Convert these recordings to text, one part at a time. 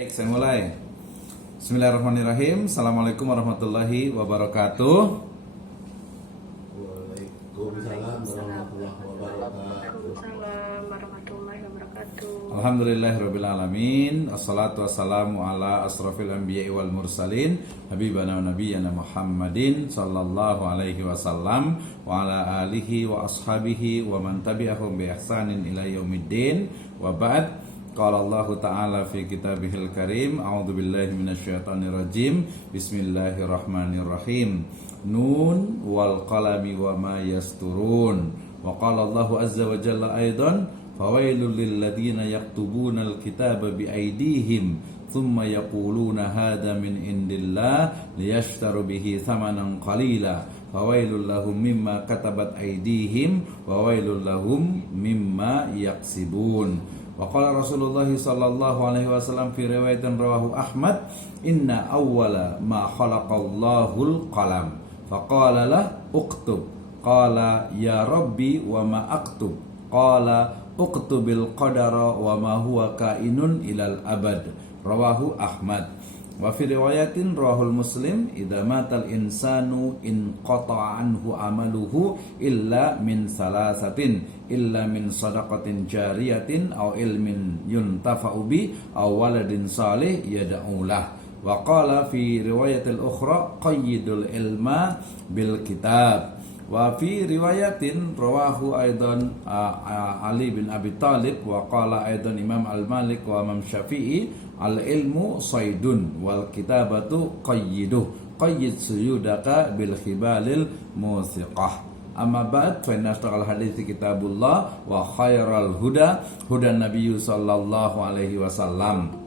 Baik, saya mulai. Bismillahirrahmanirrahim. Assalamualaikum warahmatullahi wabarakatuh. Waalaikumsalam warahmatullahi wabarakatuh. Waalaikumsalam warahmatullahi wabarakatuh. Alhamdulillahirabbil alamin. Assalatu wassalamu ala asrofil anbiya'i wal mursalin habibana wa nabiyyana Muhammadin sallallahu alaihi wasallam wa ala alihi wa ashabihi wa man tabi'ahum bi ihsanin ila yaumiddin. Wa ba'd. Qala Allah Ta'ala fi kitabihil karim. A'udzu billahi minasyaitonir rajim. Bismillahirrahmanirrahim. Nun wal qalami wa ma yasturun. Wa qala Allah azza wa jalla aidan fawailul lil ladzina yaktubunal kitaba bi aydihim thumma yaquluna hadza min indillah liyashtaru bihi thamanan qalila fawailul lahum mimma katabat aydihim wa wailul lahum mimma yaksibun. Wa qala Rasulullah sallallahu alaihi wasallam fi riwayatin rawahu Ahmad, inna awwala ma khalaqallahul qalam faqala lah uktub, qala ya rabbi wa ma aktub, qala uktubil qadara wa ma huwa kainun ilal abad, rawahu Ahmad. Wa fi riwayatin rawahul Muslim, idza matal insanu in qata'a anhu amaluhu illa min salasatin, illa min sadaqatin jariyatin aw ilmin yuntafa'u bi aw waladin salih yad'u lah. Wa qala fi riwayatil ukhra qayyidul ilma bil kitab. Wa fi riwayatin rawahu aidan Ali bin Abi Thalib wa qala aidan Imam Al-Malik wa Imam Syafi'i, al-ilmu saydun wal kitabatu qayyiduh, qayyid suyudaka bil khibalil musiqah. Amma ba'd, fa inna asdaqal hadithi kitabullah wa khairal huda hudan nabiyyu sallallahu alaihi wasallam.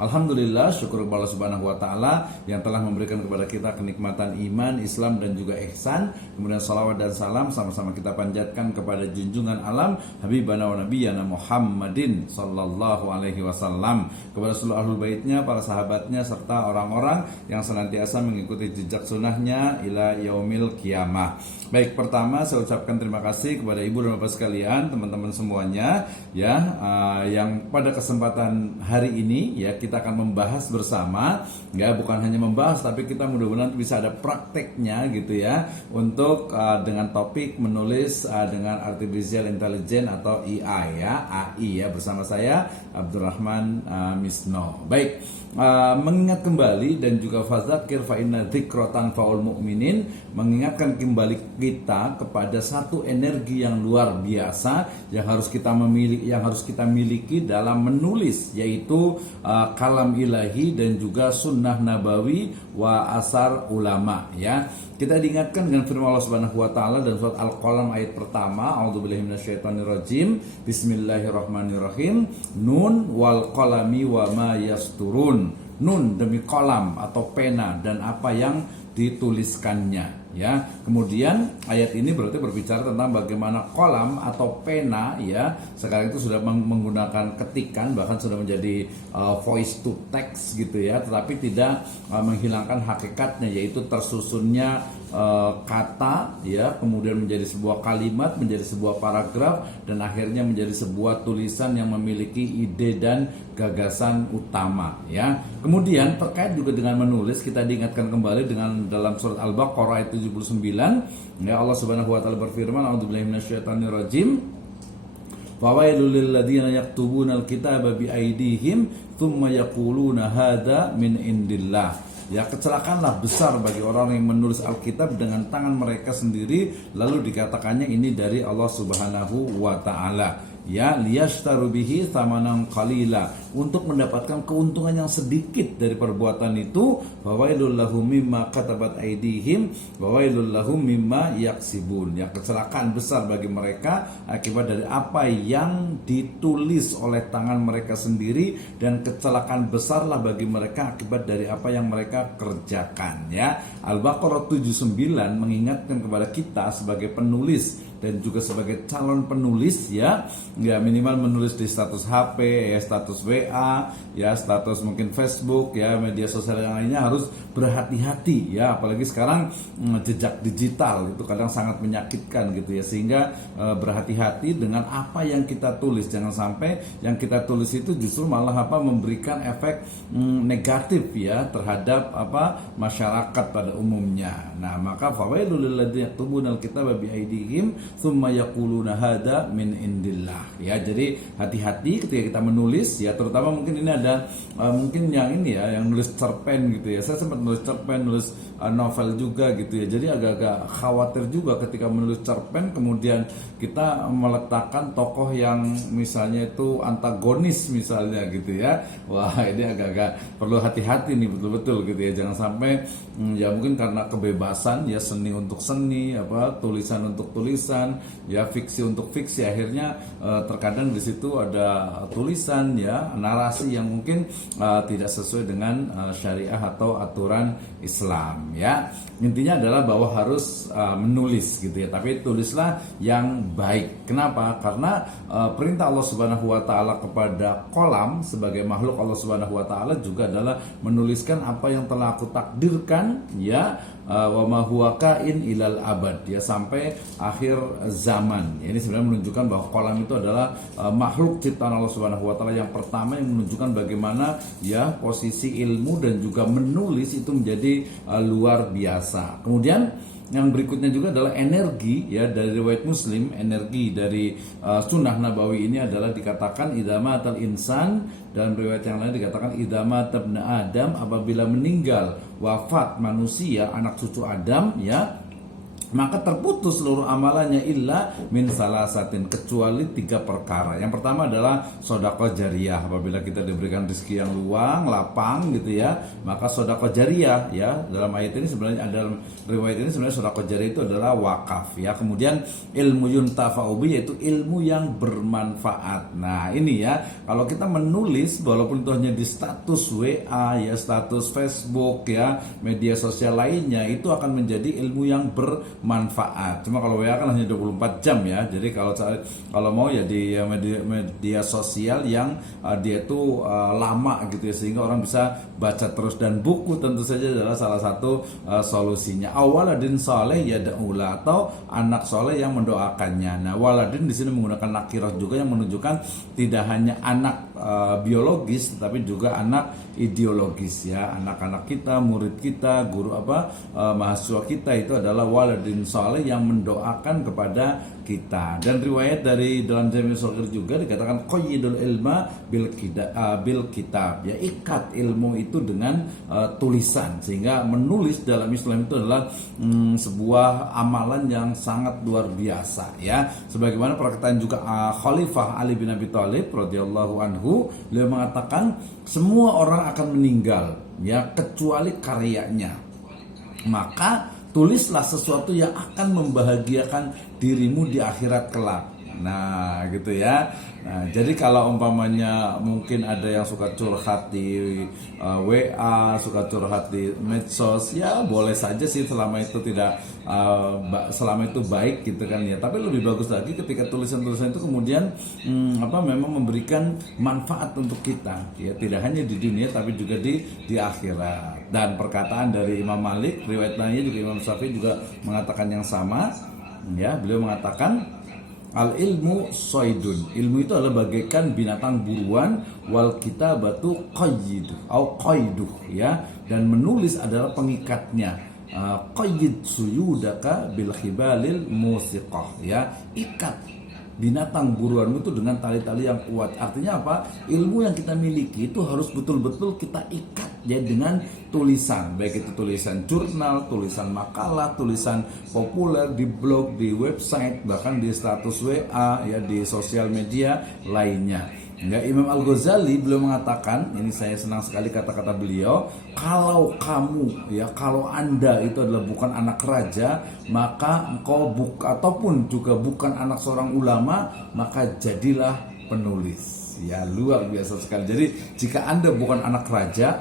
Alhamdulillah, syukur kepada Allah Subhanahu wa taala yang telah memberikan kepada kita kenikmatan iman, Islam dan juga ihsan. Kemudian salawat dan salam sama-sama kita panjatkan kepada junjungan alam habibana wa nabiyyana Muhammadin sallallahu alaihi wasallam, kepada seluruh ahlul baitnya, para sahabatnya serta orang-orang yang senantiasa mengikuti jejak sunnahnya ila yaumil qiyamah. Baik, pertama saya ucapkan terima kasih kepada ibu dan bapak sekalian, teman-teman semuanya ya, yang pada kesempatan hari ini ya kita akan membahas bersama ya, bukan hanya membahas tapi kita mudah-mudahan bisa ada prakteknya gitu ya, untuk dengan topik menulis dengan artificial intelligence atau AI ya, AI ya, bersama saya Abdurrahman Misno. Baik, mengingat kembali dan juga fadzakir fa inna dzikra tanfa'ul mu'minin, mengingatkan kembali kita kepada satu energi yang luar biasa yang harus kita miliki dalam menulis, yaitu kalam ilahi dan juga sunnah nabawi wa asar ulama ya. Kita diingatkan dengan firman Allah Subhanahu wa taala dan surat Al-Qalam ayat pertama, a'udzubillahi minasyaitonirrajim, bismillahirrahmanirrahim, nun wal qalami wa ma yasturun. Nun demi kolam atau pena dan apa yang dituliskannya ya. Kemudian ayat ini berarti berbicara tentang bagaimana kolam atau pena ya sekarang itu sudah menggunakan ketikan, bahkan sudah menjadi voice to text gitu ya, tetapi tidak menghilangkan hakikatnya, yaitu tersusunnya kata ya, kemudian menjadi sebuah kalimat, menjadi sebuah paragraf, dan akhirnya menjadi sebuah tulisan yang memiliki ide dan gagasan utama ya. Kemudian terkait juga dengan menulis, kita diingatkan kembali dengan dalam surat Al-Baqarah ayat 79 ya, Allah Subhanahu wa taala berfirman, a'udzubillahi minasyaitonirrajim, fawailul lil ladzina yaktubunal kitaba bi aydihim tsumma yaquluna hadza min indillah. Ya, kecelakanlah besar bagi orang yang menulis Alkitab dengan tangan mereka sendiri lalu dikatakannya ini dari Allah Subhanahu wa taala. Ya, liyashtaru bihi thamanan qalila, untuk mendapatkan keuntungan yang sedikit dari perbuatan itu. Fawailul lahum mimma katabat aydihim wa wailul lahum mimma yaksibun. Ya, kecelakaan besar bagi mereka akibat dari apa yang ditulis oleh tangan mereka sendiri, dan kecelakaan besarlah bagi mereka akibat dari apa yang mereka kerjakan ya. Al-Baqarah 79 mengingatkan kepada kita sebagai penulis dan juga sebagai calon penulis ya minimal menulis di status HP ya, status WA ya status mungkin Facebook, ya media sosial yang lainnya harus berhati-hati ya, apalagi sekarang jejak digital itu kadang sangat menyakitkan gitu ya, sehingga berhati-hati dengan apa yang kita tulis, jangan sampai yang kita tulis itu justru malah memberikan efek negatif ya terhadap masyarakat pada umumnya. Nah, maka fawailul lil ladzina yaktubuna alkitaba bi aydihim tsumma yaquluna hada min indillah ya. Jadi hati-hati ketika kita menulis ya, terutama mungkin ini ada mungkin yang ini ya, yang nulis cerpen gitu ya. Saya sempat nulis cerpen, nulis novel juga gitu ya. Jadi agak-agak khawatir juga ketika menulis cerpen kemudian kita meletakkan tokoh yang misalnya itu antagonis misalnya gitu ya. Wah, ini agak-agak perlu hati-hati nih betul-betul gitu ya. Jangan sampai ya mungkin karena kebebasan ya, seni untuk seni, tulisan untuk tulisan, ya fiksi untuk fiksi, akhirnya terkadang di situ ada tulisan ya, narasi yang mungkin tidak sesuai dengan syariah atau aturan Islam ya. Intinya adalah bahwa harus menulis gitu ya, tapi tulislah yang baik. Kenapa? Karena perintah Allah Subhanahu wa taala kepada kolam sebagai makhluk Allah Subhanahu wa taala juga adalah menuliskan apa yang telah aku takdirkan ya, wa ma huwa kain ilal abad ya, sampai akhir zaman. Ini sebenarnya menunjukkan bahwa kolam itu adalah makhluk ciptaan Allah Subhanahu wa taala yang pertama, yang menunjukkan bagaimana ya posisi ilmu dan juga menulis itu menjadi luar biasa. Kemudian yang berikutnya juga adalah energi ya, dari riwayat Muslim, energi dari sunnah nabawi ini adalah dikatakan idza matal insan, dalam riwayat yang lain dikatakan idza mata ibnu Adam, apabila meninggal wafat manusia anak cucu Adam ya, maka terputus seluruh amalannya illa min salasatin, kecuali 3 perkara. Yang pertama adalah sedekah jariyah. Apabila kita diberikan rezeki yang luang, lapang gitu ya, maka sedekah jariyah ya, dalam ayat ini sebenarnya, dalam riwayat ini sebenarnya sedekah jariyah itu adalah wakaf ya. Kemudian ilmu yuntafa'u bi, yaitu ilmu yang bermanfaat. Nah, ini ya, kalau kita menulis walaupun itu hanya di status WA ya, status Facebook ya, media sosial lainnya, itu akan menjadi ilmu yang bermanfaat. Cuma kalau WA kan hanya 24 jam ya. Jadi kalau mau ya di media sosial yang dia itu lama gitu ya, sehingga orang bisa baca terus. Dan buku tentu saja adalah salah satu solusinya. Awaladin soleh yad'ula, atau anak soleh yang mendoakannya. Nah, waladin di sini menggunakan nakirah juga, yang menunjukkan tidak hanya anak biologis tetapi juga anak ideologis ya. Anak-anak kita, murid kita, guru mahasiswa kita itu adalah waladin soleh yang mendoakan kepada kita. Dan riwayat dari dalam Jami' Shaghir juga dikatakan qayyidul ilma bil kitab ya, ikat ilmu itu dengan tulisan, sehingga menulis dalam Islam itu adalah sebuah amalan yang sangat luar biasa ya. Sebagaimana perkataan juga Khalifah Ali bin Abi Thalib radhiyallahu anhu, beliau mengatakan semua orang akan meninggal ya kecuali karyanya, maka tulislah sesuatu yang akan membahagiakan dirimu di akhirat kelak. Nah gitu ya. Nah, jadi kalau umpamanya mungkin ada yang suka curhat di WA, suka curhat di medsos, ya boleh saja sih selama itu tidak selama itu baik gitu kan ya. Tapi lebih bagus lagi ketika tulisan-tulisan itu kemudian memang memberikan manfaat untuk kita ya, tidak hanya di dunia tapi juga di akhirat. Dan perkataan dari Imam Malik, riwayat lainnya juga Imam Syafi'i juga mengatakan yang sama ya. Beliau mengatakan al ilmu soidun, ilmu itu adalah bagaikan binatang buruan, wal kitabatu qayyidu atau qayduh ya, dan menulis adalah pengikatnya. Qayyid suyudaka bil khibalil musiqah ya, ikat binatang buruanmu itu dengan tali-tali yang kuat. Artinya apa? Ilmu yang kita miliki itu harus betul-betul kita ikat ya dengan tulisan, baik itu tulisan jurnal, tulisan makalah, tulisan populer di blog, di website, bahkan di status WA ya, di sosial media lainnya. Ya, Imam Al-Ghazali beliau mengatakan, ini saya senang sekali kata-kata beliau, kalau kamu ya, kalau Anda itu adalah bukan anak raja, maka engkau ataupun juga bukan anak seorang ulama, maka jadilah penulis. Ya, luar biasa sekali. Jadi jika Anda bukan anak raja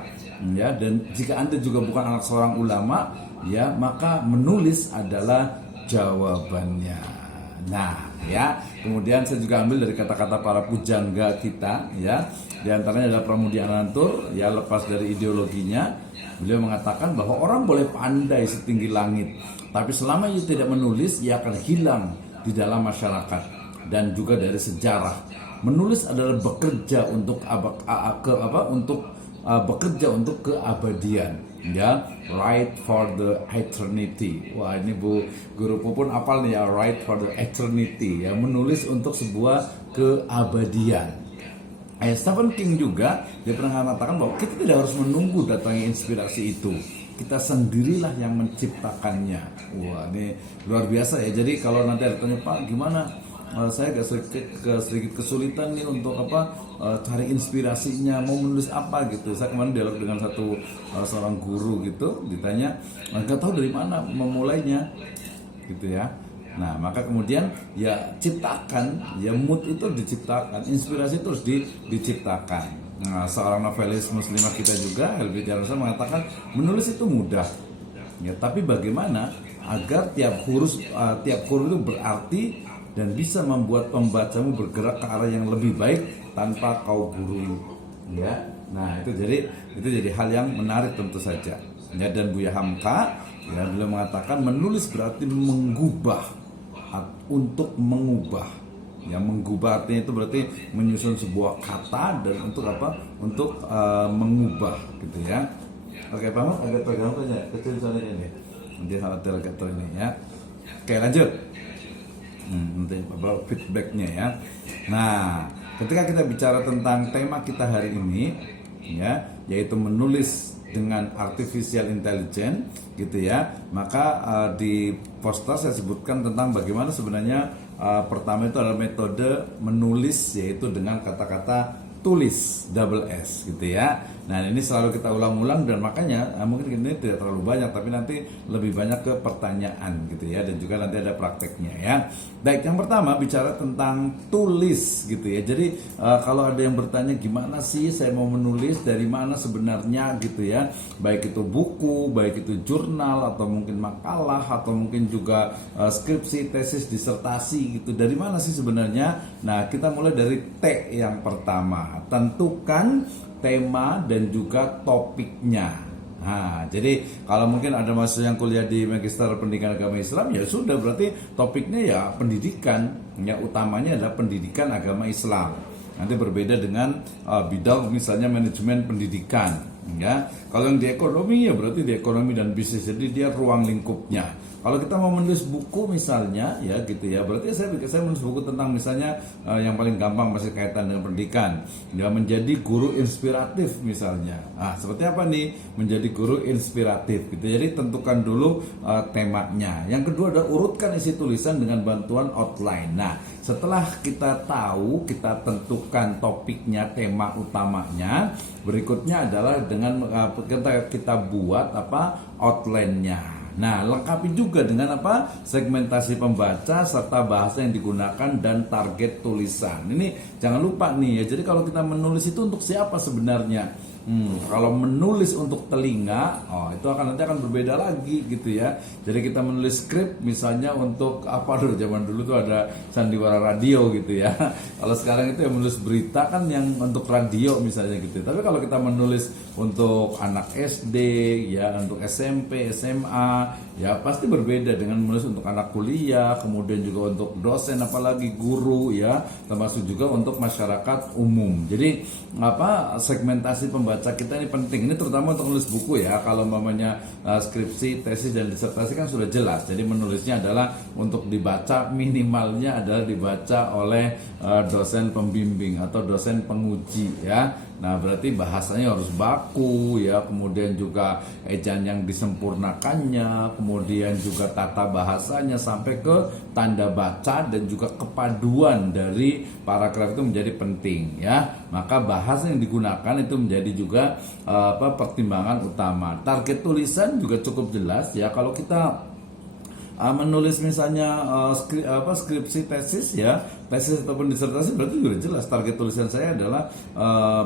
ya, dan jika Anda juga bukan anak seorang ulama ya, maka menulis adalah jawabannya. Nah, ya. Kemudian saya juga ambil dari kata-kata para pujangga kita, ya. Di antaranya adalah Pramudia Anantur, ya, lepas dari ideologinya, beliau mengatakan bahwa orang boleh pandai setinggi langit, tapi selama ia tidak menulis, ia akan hilang di dalam masyarakat dan juga dari sejarah. Menulis adalah bekerja untuk bekerja untuk keabadian, ya, right for the eternity. Wah, ini Bu Guru Pupun apal nih ya, right for the eternity, ya, menulis untuk sebuah keabadian. Stephen King juga dia pernah mengatakan bahwa kita tidak harus menunggu datangnya inspirasi itu, kita sendirilah yang menciptakannya. Wah, ini luar biasa ya. Jadi kalau nanti ada tanya, Pak, gimana? Saya sedikit kesulitan nih untuk cari inspirasinya, mau menulis apa gitu. Saya kemarin dialog dengan seorang guru gitu, ditanya nggak tahu dari mana memulainya gitu ya. Nah, maka kemudian ya ciptakan, ya, mood itu diciptakan, inspirasi itu harus diciptakan. Nah, seorang novelis muslimah kita juga, Helvi Tiarosa, mengatakan menulis itu mudah, ya, tapi bagaimana agar tiap huruf itu berarti dan bisa membuat pembacamu bergerak ke arah yang lebih baik tanpa kau gurui, ya. Nah, itu jadi hal yang menarik tentu saja, ya. Dan Buya Hamka, ya, beliau mengatakan menulis berarti untuk mengubah, ya, mengubah artinya itu berarti menyusun sebuah kata dan untuk mengubah gitu ya. Oke, Pak Mat, agak terganggu saja kecil soalnya ini, nanti khawatir agak ini ya. Oke, lanjut. Nanti feedbacknya ya. Nah, ketika kita bicara tentang tema kita hari ini, ya, yaitu menulis dengan artificial intelligence gitu ya, maka di poster saya sebutkan tentang bagaimana sebenarnya pertama itu adalah metode menulis, yaitu dengan kata-kata tulis double S gitu ya. Nah, ini selalu kita ulang-ulang dan makanya mungkin ini tidak terlalu banyak, tapi nanti lebih banyak ke pertanyaan gitu ya, dan juga nanti ada prakteknya ya. Baik, yang pertama bicara tentang tulis gitu ya. Jadi kalau ada yang bertanya gimana sih saya mau menulis, dari mana sebenarnya gitu ya, baik itu buku, baik itu jurnal, atau mungkin makalah, atau mungkin juga skripsi, tesis, disertasi gitu, dari mana sih sebenarnya? Nah, kita mulai dari T yang pertama, tentukan tema dan juga topiknya. Nah, jadi kalau mungkin ada mahasiswa yang kuliah di Magister Pendidikan Agama Islam, ya sudah, berarti topiknya ya pendidikan, ya, utamanya adalah pendidikan agama Islam. Nanti berbeda dengan bidang misalnya manajemen pendidikan, ya. Kalau yang di ekonomi, ya berarti di ekonomi dan bisnis, jadi dia ruang lingkupnya. Kalau kita mau menulis buku misalnya, ya gitu ya, berarti saya menulis buku tentang misalnya yang paling gampang masih kaitan dengan pendidikan, ya, menjadi guru inspiratif misalnya. Seperti apa nih menjadi guru inspiratif gitu. Jadi tentukan dulu temanya. Yang kedua adalah urutkan isi tulisan dengan bantuan outline. Nah, setelah kita tahu, kita tentukan topiknya, tema utamanya, berikutnya adalah dengan kita buat outline-nya. Nah, lengkapi juga dengan segmentasi pembaca serta bahasa yang digunakan dan target tulisan. Ini jangan lupa nih ya. Jadi kalau kita menulis itu untuk siapa sebenarnya? Kalau menulis untuk telinga, itu nanti akan berbeda lagi gitu ya. Jadi kita menulis skrip misalnya untuk zaman dulu tuh ada sandiwara radio gitu ya. Kalau sekarang itu yang menulis berita kan yang untuk radio misalnya gitu. Tapi kalau kita menulis untuk anak SD, ya, untuk SMP, SMA, ya pasti berbeda dengan menulis untuk anak kuliah, kemudian juga untuk dosen, apalagi guru, ya, termasuk juga untuk masyarakat umum. Jadi segmentasi pembaca kita ini penting. Ini terutama untuk menulis buku ya. Kalau mamanya skripsi, tesis dan disertasi kan sudah jelas. Jadi menulisnya adalah untuk dibaca, minimalnya adalah dibaca oleh dosen pembimbing atau dosen penguji ya. Nah, berarti bahasanya harus baku ya, kemudian juga ejaan yang disempurnakannya, kemudian juga tata bahasanya sampai ke tanda baca dan juga kepaduan dari paragraf itu menjadi penting ya. Maka bahasa yang digunakan itu menjadi juga pertimbangan utama. Target tulisan juga cukup jelas ya. Kalau kita menulis misalnya skripsi tesis ya, tesis ataupun disertasi berarti sudah jelas target tulisan saya adalah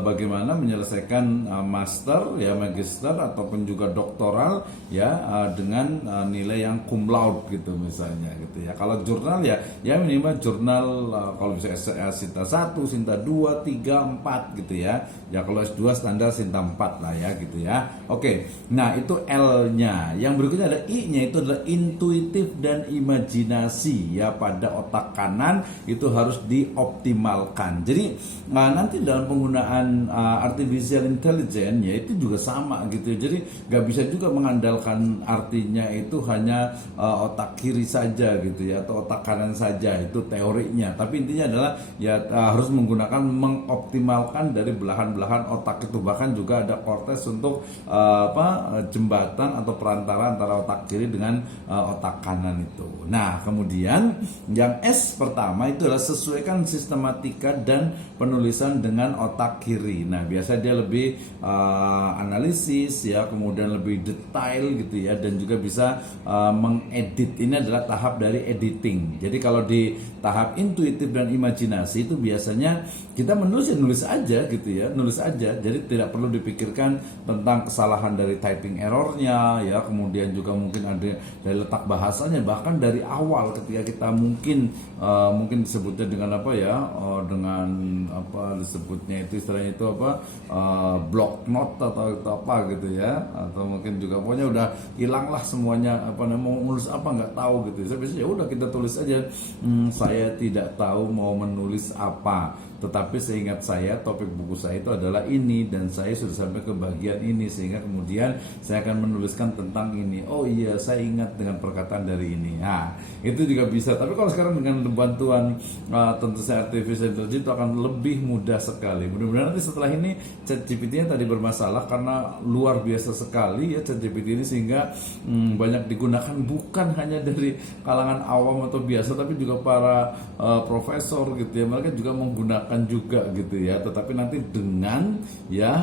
bagaimana menyelesaikan master ya, magister ataupun juga doktoral ya dengan nilai yang cum laude gitu misalnya gitu ya. Kalau jurnal ya minimal jurnal kalau bisa Sinta 1, Sinta 2, 3, 4 gitu ya. Ya kalau S2 standar Sinta 4 lah ya gitu ya. Oke. Nah, itu L-nya. Yang berikutnya ada I-nya, itu adalah intuitif dan imajinasi ya, pada otak kanan itu harus dioptimalkan. Jadi nanti dalam penggunaan artificial intelligence ya itu juga sama gitu. Jadi nggak bisa juga mengandalkan artinya itu hanya otak kiri saja gitu ya, atau otak kanan saja, itu teorinya. Tapi intinya adalah ya harus menggunakan mengoptimalkan dari belahan-belahan otak itu. Bahkan juga ada kortes untuk jembatan atau perantara antara otak kiri dengan otak kanan itu. Nah, kemudian yang S pertama itu adalah sesuaikan sistematika dan penulisan dengan otak kiri. Nah, biasa dia lebih analisis ya, kemudian lebih detail gitu ya, dan juga bisa mengedit. Ini adalah tahap dari editing. Jadi kalau di tahap intuitif dan imajinasi itu biasanya kita menulis ya nulis aja gitu ya, nulis aja. Jadi tidak perlu dipikirkan tentang kesalahan dari typing errornya ya, kemudian juga mungkin ada dari letak bahasanya, bahkan dari awal ketika kita mungkin disebutnya dengan apa ya, dengan apa disebutnya itu istilahnya itu apa, block note atau itu apa gitu ya, atau mungkin juga pokoknya udah hilang lah semuanya, apa namanya, mau menulis apa nggak tahu gitu. Saya biasanya ya udah kita tulis aja, saya tidak tahu mau menulis apa, tetapi seingat saya topik buku saya itu adalah ini dan saya sudah sampai ke bagian ini, sehingga kemudian saya akan menuliskan tentang ini. Oh iya, saya ingat dengan perkataan dari ini. Nah, itu juga bisa. Tapi kalau sekarang dengan bantuan tentu saja artificial intelligence itu akan lebih mudah sekali. Mudah-mudahan nanti setelah ini ChatGPT-nya tadi bermasalah karena luar biasa sekali ya ChatGPT ini, sehingga banyak digunakan bukan hanya dari kalangan awam atau biasa, tapi juga para profesor gitu ya. Mereka juga menggunakan juga gitu ya, tetapi nanti dengan ya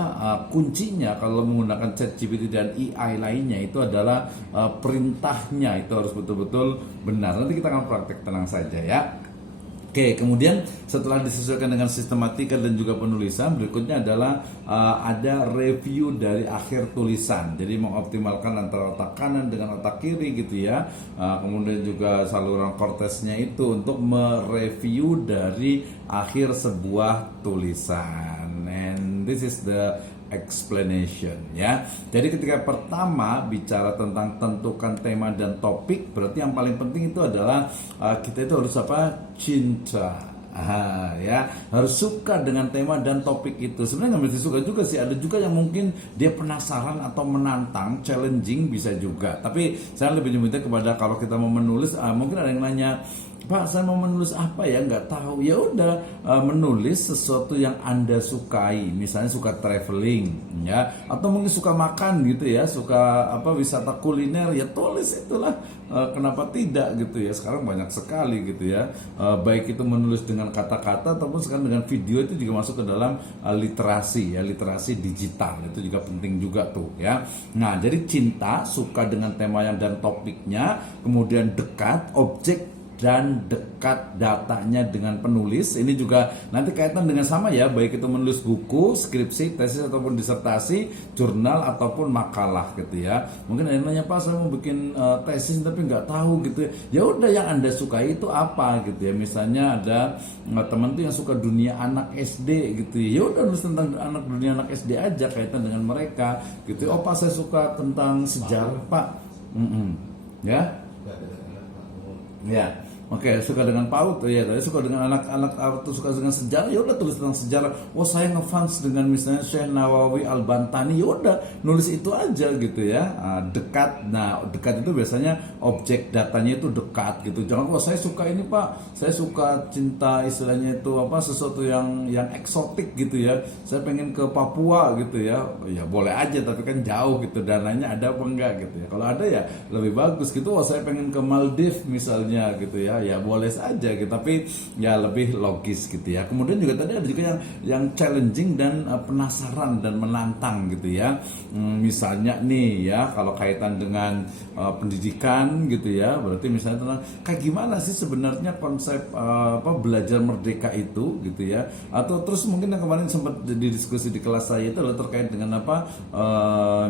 kuncinya kalau menggunakan ChatGPT dan AI lainnya itu adalah perintahnya itu harus betul-betul benar. Nanti kita akan praktek, tenang saja ya. Oke, kemudian setelah disesuaikan dengan sistematika dan juga penulisan, berikutnya adalah ada review dari akhir tulisan. Jadi mengoptimalkan antara otak kanan dengan otak kiri gitu ya. Kemudian juga saluran kortesnya itu untuk mereview dari akhir sebuah tulisan. And this is the explanation ya. Jadi ketika pertama bicara tentang tentukan tema dan topik, berarti yang paling penting itu adalah kita itu harus apa? Cinta. Ya, harus suka dengan tema dan topik itu. Sebenarnya nggak mesti suka juga sih, ada juga yang mungkin dia penasaran atau menantang, challenging bisa juga. Tapi saya lebih menyebutnya kepada kalau kita mau menulis, mungkin ada yang nanya, Pak, saya mau menulis apa ya, nggak tahu. Ya udah, menulis sesuatu yang Anda sukai. Misalnya suka traveling ya, atau mungkin suka makan gitu ya, suka apa wisata kuliner, ya tulis itulah. Kenapa tidak gitu ya, sekarang banyak sekali gitu ya. Baik itu menulis dengan kata-kata ataupun sekarang dengan video, itu juga masuk ke dalam literasi ya, literasi digital. Itu juga penting juga tuh ya. Nah, jadi cinta, suka dengan tema yang dan topiknya, kemudian dekat, objek dan dekat datanya dengan penulis. Ini juga nanti kaitan dengan sama ya, baik itu menulis buku, skripsi, tesis ataupun disertasi, jurnal ataupun makalah gitu ya. Mungkin ada yang nanya, Pak, saya mau bikin tesis tapi nggak tahu gitu ya. Ya udah, yang Anda sukai itu apa gitu ya. Misalnya ada teman tuh yang suka dunia anak SD gitu ya. Ya udah, nulis tentang dunia anak SD aja, kaitan dengan mereka gitu. Oh Pak, saya suka tentang sejarah Pak. Ya. Ya. Oke, suka dengan PAUD ya, tadi suka dengan anak-anak atau suka dengan sejarah, ya udah tulis tentang sejarah. Oh, saya ngefans dengan misalnya Syekh Nawawi Al-Bantani, ya udah nulis itu aja gitu ya. Dekat. Nah, dekat itu biasanya objek datanya itu dekat gitu. Jangan, oh saya suka ini Pak, saya suka cinta istilahnya itu apa, sesuatu yang eksotik gitu ya. Saya pengen ke Papua gitu ya. Ya boleh aja, tapi kan jauh gitu, dananya ada apa enggak gitu ya. Kalau ada ya lebih bagus gitu. Oh, saya pengen ke Maldives misalnya gitu ya. ya boleh saja gitu, tapi ya lebih logis gitu ya. Kemudian juga tadi ada juga yang challenging dan penasaran dan menantang gitu ya. Misalnya nih ya, kalau kaitan dengan pendidikan gitu ya, berarti misalnya tentang kayak gimana sih sebenarnya konsep belajar merdeka itu gitu ya. Atau terus mungkin yang kemarin sempat didiskusi di kelas saya itu adalah terkait dengan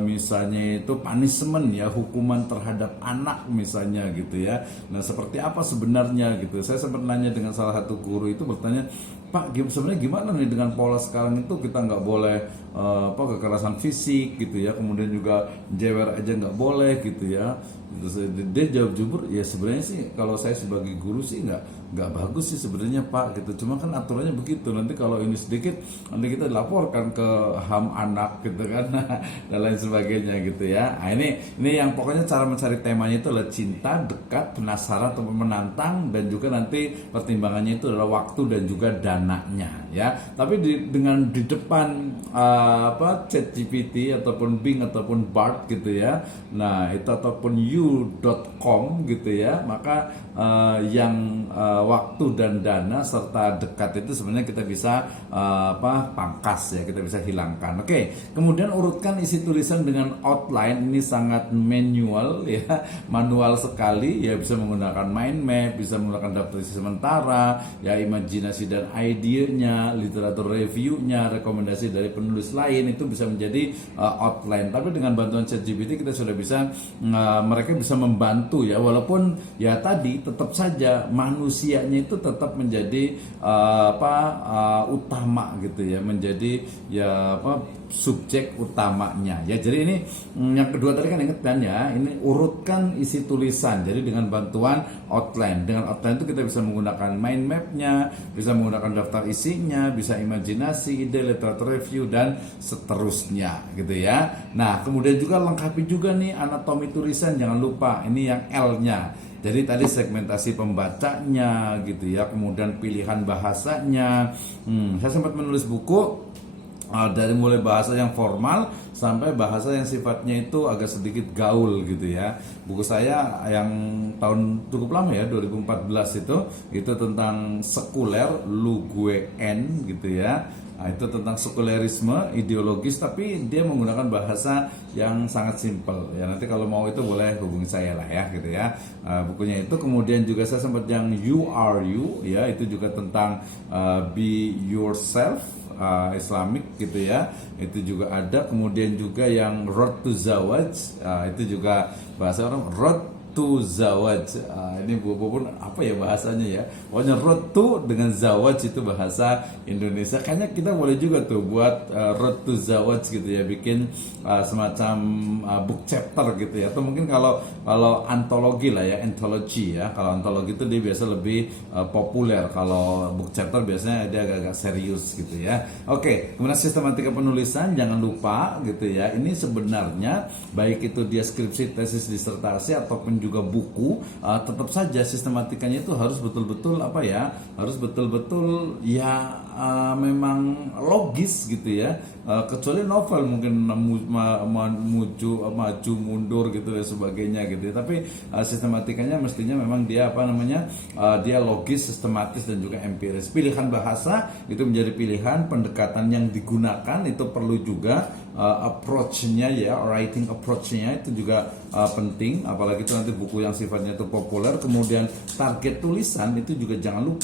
misalnya itu punishment ya, hukuman terhadap anak misalnya gitu ya. Nah seperti apa sebenarnya gitu. Saya sempat nanya dengan salah satu guru itu, bertanya, Pak sebenarnya gimana nih dengan pola sekarang itu, kita nggak boleh kekerasan fisik gitu ya, kemudian juga jewer aja nggak boleh gitu ya. Terus dia jawab jujur, ya sebenarnya sih kalau saya sebagai guru sih nggak bagus sih sebenarnya Pak gitu. Cuma kan aturannya begitu, nanti kalau ini sedikit nanti kita dilaporkan ke HAM anak gitu kan dan lain sebagainya gitu ya. Nah, ini yang pokoknya cara mencari temanya itu adalah cinta, dekat, penasaran atau menantang, dan juga nanti pertimbangannya itu adalah waktu dan juga dananya ya. Tapi dengan di depan ChatGPT ataupun Bing ataupun Bard gitu ya. Nah, itu ataupun you.com gitu ya, maka yang waktu dan dana serta dekat itu sebenarnya kita bisa pangkas ya, kita bisa hilangkan. Oke, kemudian urutkan isi tulisan dengan outline. Ini sangat manual ya, manual sekali ya, bisa menggunakan mind map, bisa menggunakan daftar isi sementara ya, imajinasi dan idenya, literatur reviewnya, rekomendasi dari penulis lain, itu bisa menjadi outline. Tapi dengan bantuan ChatGPT kita sudah bisa, mereka bisa membantu ya, walaupun ya tadi tetap saja manusianya itu tetap menjadi utama gitu ya, menjadi ya subjek utamanya ya. Jadi ini yang kedua tadi kan ingat kan ya, ini urutkan isi tulisan. Jadi dengan bantuan outline, dengan outline itu kita bisa menggunakan mind mapnya, bisa menggunakan daftar isinya, bisa imajinasi, ide, literatur review dan seterusnya gitu ya. Nah kemudian juga lengkapi juga nih anatomi tulisan, jangan lupa ini yang L-nya. Jadi tadi segmentasi pembacanya gitu ya, kemudian pilihan bahasanya. Saya sempat menulis buku dari mulai bahasa yang formal sampai bahasa yang sifatnya itu agak sedikit gaul gitu ya. Buku saya yang tahun cukup lama ya, 2014 itu tentang sekuler, lu gue n gitu ya. Nah, itu tentang sekulerisme ideologis, tapi dia menggunakan bahasa yang sangat simpel ya. Nanti kalau mau itu boleh hubungi saya lah ya gitu ya. Bukunya itu. Kemudian juga saya sempat yang You Are You ya, itu juga tentang be yourself, Islamic gitu ya, itu juga ada. Kemudian juga yang Road to Zawaj, itu juga bahasa orang Road to Zawaj. Ini pun apa ya bahasanya ya, pokoknya Road to dengan Zawaj itu bahasa Indonesia. Kayaknya kita boleh juga tuh buat Road to Zawaj gitu ya, bikin semacam book chapter gitu ya. Atau mungkin kalau antologi lah ya, anthology ya. Kalau antologi itu dia biasa lebih populer. Kalau book chapter biasanya dia agak-agak serius gitu ya. Oke, kemudian sistematika penulisan jangan lupa gitu ya. Ini sebenarnya baik itu dia skripsi, tesis, disertasi ataupun juga buku, tetap saja sistematikanya itu harus betul-betul harus betul-betul ya memang logis gitu ya. Kecuali novel mungkin maju mundur gitu dan sebagainya gitu ya. Tapi sistematikanya mestinya memang dia dia logis, sistematis dan juga empiris. Pilihan bahasa itu menjadi pilihan, pendekatan yang digunakan itu perlu juga, approach-nya ya, writing approach-nya itu juga penting, apalagi itu nanti buku yang sifatnya itu populer. Kemudian target tulisan itu juga jangan lupa